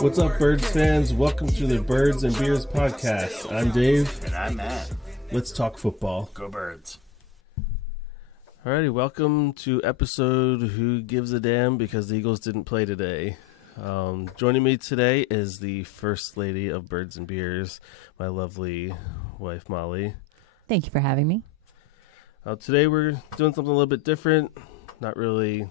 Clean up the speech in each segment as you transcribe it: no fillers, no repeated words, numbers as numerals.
What's up, Birds fans? Welcome to the Birds and Beers podcast. I'm Dave. And I'm Matt. Let's talk football. Go Birds. Alrighty, welcome to episode Who Gives a Damn because the Eagles didn't play today. Joining me today is the First Lady of Birds and Beers, my lovely wife, Molly. Thank you for having me. Today we're doing something a little bit different. Not really,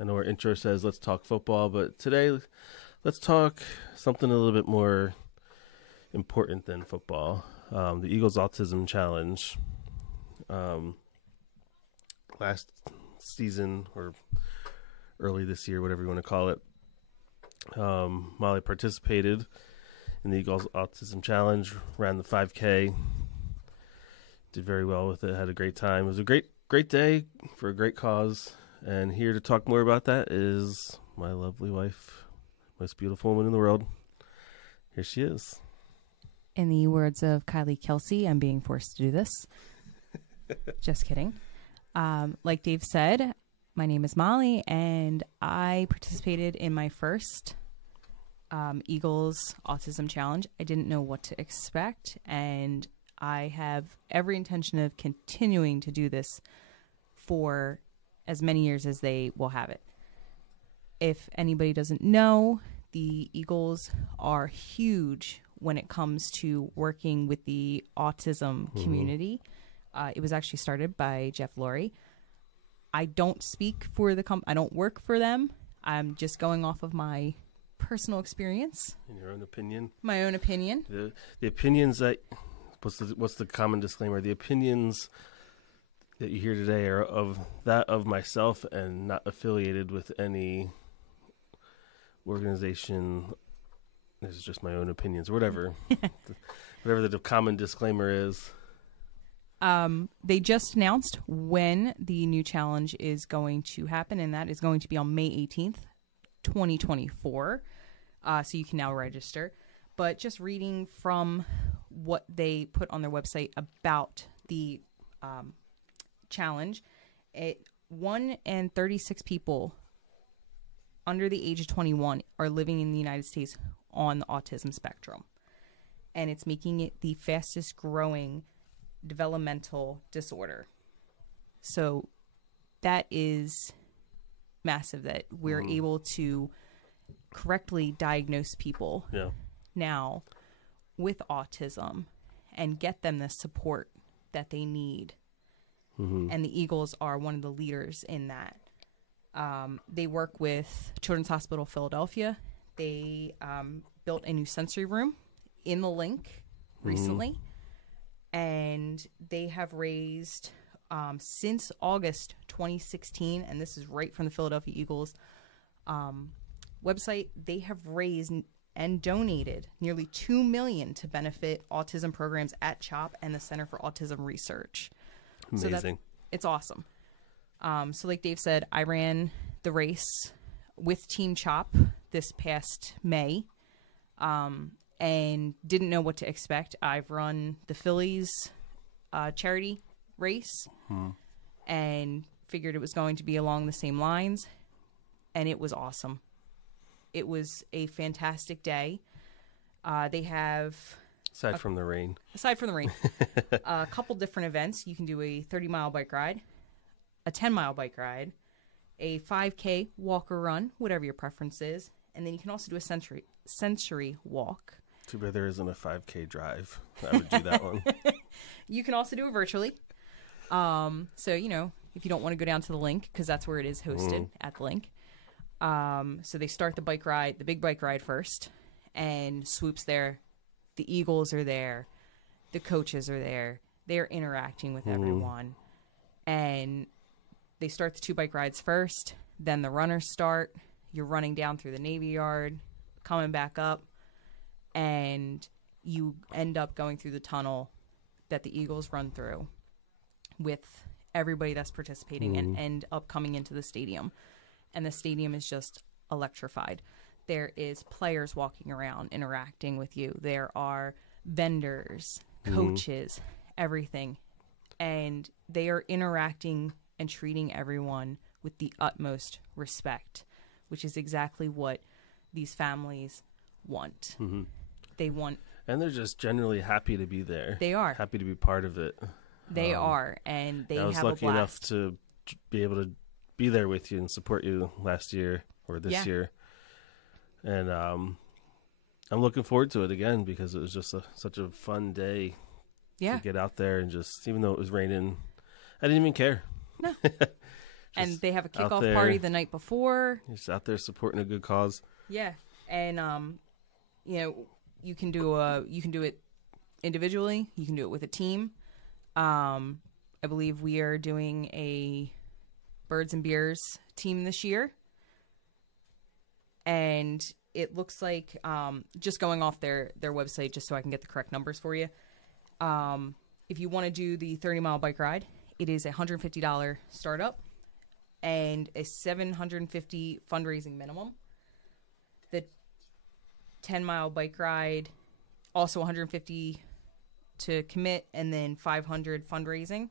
I know our intro says let's talk football, but today let's talk something a little bit more important than football. The Eagles Autism Challenge. Last season, or early this year, whatever you want to call it, Molly participated in the Eagles Autism Challenge, ran the 5K, did very well with it, had a great time. It was a great day for a great cause, and here to talk more about that is my lovely wife, most beautiful woman in the world. Here she is. In the words of Kylie Kelsey, I'm being forced to do this. Just kidding. Like Dave said, my name is Molly, and I participated in my first Eagles Autism Challenge. I didn't know what to expect, and I have every intention of continuing to do this for as many years as they will have it. If anybody doesn't know, the Eagles are huge when it comes to working with the autism community. It was actually started by Jeff Lurie. I don't speak for the I don't work for them. I'm just going off of my personal experience. In your own opinion? My own opinion. The opinions that, what's the common disclaimer? The opinions that you hear today are of myself and not affiliated with any organization. This is just my own opinions or whatever. Whatever the common disclaimer is. They just announced when the new challenge is going to happen, and that is going to be on May 18th, 2024. So you can now register. But just reading from what they put on their website about the challenge, 1 in 36 people under the age of 21 are living in the United States on the autism spectrum. And it's making it the fastest growing developmental disorder. So that is massive that we're able to correctly diagnose people now with autism and get them the support that they need. And the Eagles are one of the leaders in that. They work with Children's Hospital Philadelphia. They built a new sensory room in the link recently. And they have raised, since August 2016, and this is right from the Philadelphia Eagles website, they have raised and donated nearly $2 million to benefit autism programs at CHOP and the Center for Autism Research. Amazing. So it's awesome. So like Dave said, I ran the race with Team CHOP this past May. And didn't know what to expect. I've run the Phillies charity race and figured it was going to be along the same lines, and it was awesome. It was a fantastic day. They have... Aside from the rain, a couple different events. You can do a 30-mile bike ride, a 10-mile bike ride, a 5K walk or run, whatever your preference is, and then you can also do a sensory walk. Too bad there isn't a 5K drive. I would do that one. You can also do it virtually. So, if you don't want to go down to the link, because that's where it is hosted, at the link. So they start the big bike ride first, and Swoop's there. The Eagles are there. The coaches are there. They're interacting with everyone. And they start the 2 bike rides first. Then the runners start. You're running down through the Navy Yard, coming back up. And you end up going through the tunnel that the Eagles run through with everybody that's participating and end up coming into the stadium. And the stadium is just electrified. There is players walking around interacting with you. There are vendors, coaches, everything. And they are interacting and treating everyone with the utmost respect, which is exactly what these families want. Mm-hmm. They want. And they're just generally happy to be there. They are. Happy to be part of it. They are. And they have a blast. I was lucky enough to be able to be there with you and support you last year or this year. And I'm looking forward to it again because it was just such a fun day to get out there and just, even though it was raining, I didn't even care. No. And they have a kickoff party the night before. Just out there supporting a good cause. Yeah. And, you can do it individually. You can do it with a team. I believe we are doing a Birds and Beers team this year. And it looks like, just going off their website, just so I can get the correct numbers for you. If you want to do the 30-mile bike ride, it is a $150 startup and a $750 fundraising minimum. The 10-mile bike ride, also $150 to commit, and then $500 fundraising.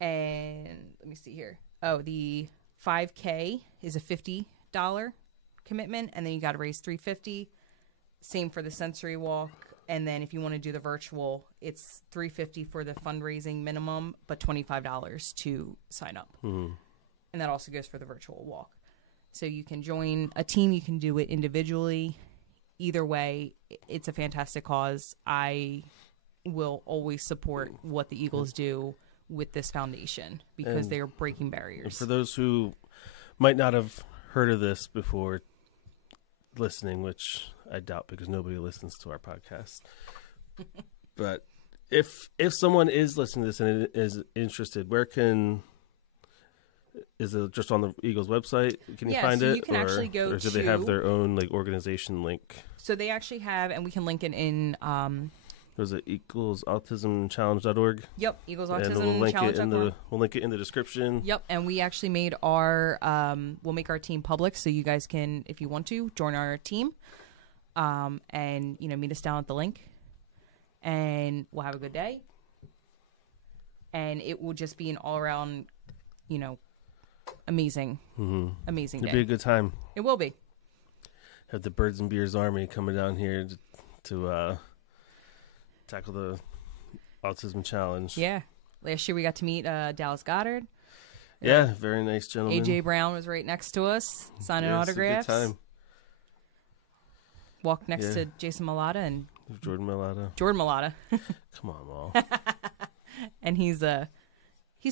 And let me see here. Oh, the 5K is a $50 commitment, and then you got to raise $350. Same for the sensory walk. And then if you want to do the virtual, it's $350 for the fundraising minimum, but $25 to sign up. Mm-hmm. And that also goes for the virtual walk. So you can join a team. You can do it individually. Either way, it's a fantastic cause. I will always support what the Eagles do with this foundation because they are breaking barriers. And for those who might not have heard of this before listening, which I doubt because nobody listens to our podcast. But if someone is listening to this and is interested, is it just on the Eagles website? Can you find it? You can actually go or do they have their own organization link? So they actually have, and we can link it in. Was it eaglesautismchallenge.org? Yep, Eagles Autism and we'll link it in the description. Yep, and we actually made we'll make our team public, so you guys can, if you want to, join our team, and meet us down at the link, and we'll have a good day, and it will just be an all around, amazing day. It'll be a good time. It will be. Have the Birds and Beers Army coming down here to tackle the Autism Challenge. Yeah. Last year we got to meet Dallas Goddard. Yeah, very nice gentleman. AJ Brown was right next to us, signing autographs. A good time. Walked next to Jason Malata and Jordan Malata. Come on, Mal. And he's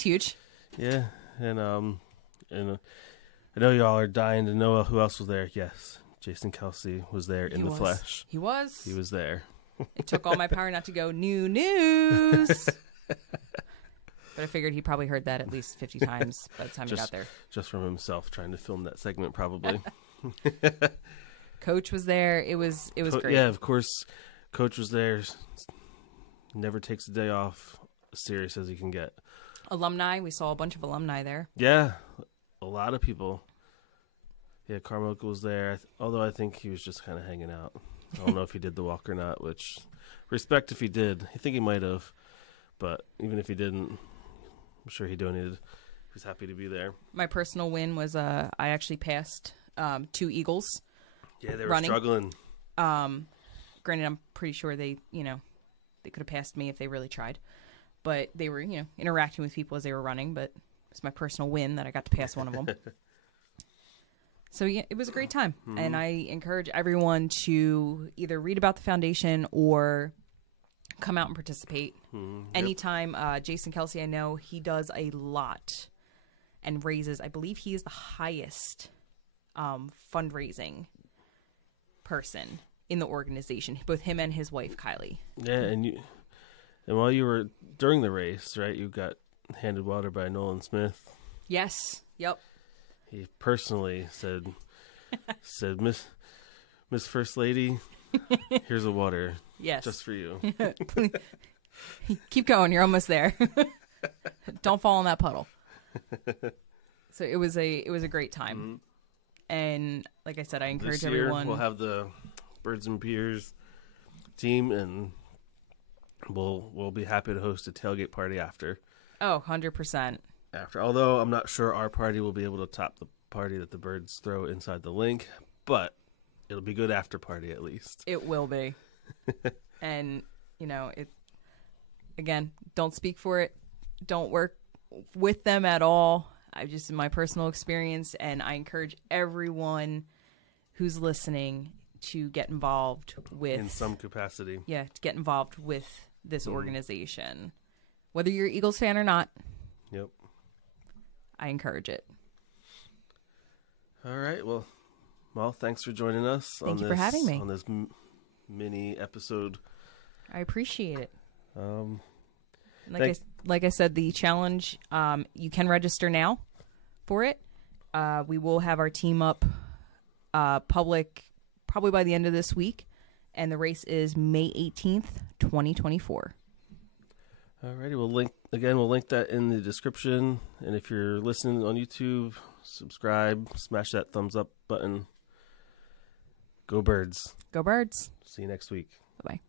huge. Yeah, and I know y'all are dying to know who else was there. Yes, Jason Kelsey was there in the flesh. He was. He was there. It took all my power not to go new news. But I figured he probably heard that at least 50 times by the time he got there. Just from himself trying to film that segment, probably. Coach was there. It was great. Yeah, of course. Coach was there. Never takes a day off. As serious as he can get. Alumni. We saw a bunch of alumni there. Yeah, a lot of people. Yeah, Carmichael was there. Although I think he was just kind of hanging out. I don't know if he did the walk or not, which respect if he did. I think he might have. But even if he didn't, I'm sure he donated. He was happy to be there. My personal win was I actually passed 2 Eagles. Yeah, they were running. struggling. Granted, I'm pretty sure they could have passed me if they really tried. But they were, interacting with people as they were running. But it's my personal win that I got to pass one of them. So, yeah, it was a great time. Mm-hmm. And I encourage everyone to either read about the foundation or come out and participate. Mm-hmm. Anytime. Jason Kelsey, I know he does a lot and raises. I believe he is the highest fundraising person in the organization, both him and his wife, Kylie. Yeah, and while you were during the race, right, you got handed water by Nolan Smith. Yes. Yep. He personally said, Miss First Lady, here's a water. Yes. Just for you. Keep going. You're almost there. Don't fall in that puddle. So it was a great time. Mm-hmm. And like I said, I encourage this year, everyone. We'll have the Birds and Beers team, and we'll be happy to host a tailgate party after. Oh, 100%. Although I'm not sure our party will be able to top the party that the Birds throw inside the link, but It'll be good after party at least. It will be. And, again, don't speak for it. Don't work with them at all. In my personal experience, and I encourage everyone who's listening to get involved with... In some capacity. Yeah, to get involved with this organization. Whether you're an Eagles fan or not. Yep. I encourage it. All right. Well, thanks for joining us. Thank you for having me. On this mini episode. I appreciate it. Like I said, the challenge, you can register now for it. We will have our team up public probably by the end of this week. And the race is May 18th, 2024. All righty. We'll link that in the description. And if you're listening on YouTube, subscribe, smash that thumbs up button. Go Birds. Go Birds. See you next week. Bye-bye.